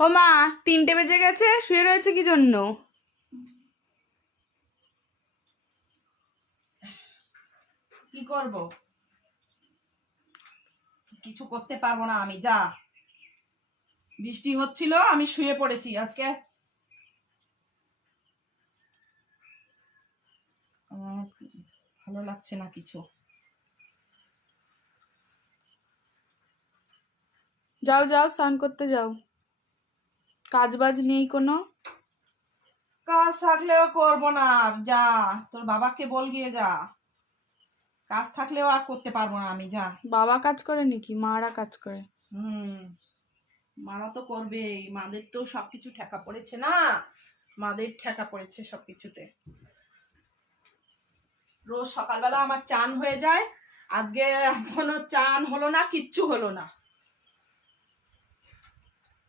ও মা, 3টে বেজে গেছে, শুয়ে রয়েছে কি জন্য? কি করব? কিছু করতে পারবো না আমি, যা। বৃষ্টি হচ্ছিল, আমি শুয়ে পড়েছি আজকে। আমার ভালো লাগছে না কিছু। যাও যাও, স্নান করতে যাও। কাজ বাজ নেই কোনো? কাজ থাকলেও করব না, যা। তোর বাবাকে বল গিয়ে, যা। কাজ থাকলেও আর করতে পারবো না আমি, যা। বাবা কাজ করে নাকি? মারা কাজ করে। হুম, মারা তো করবেই, মাদের তো সবকিছু ঠেকা পড়েছে না। মাদের ঠেকা পড়েছে সবকিছুতে। রোজ সকালবেলা আমার চান হয়ে যায়, আজকে এখনো চান হলো না, কিচ্ছু হলো না।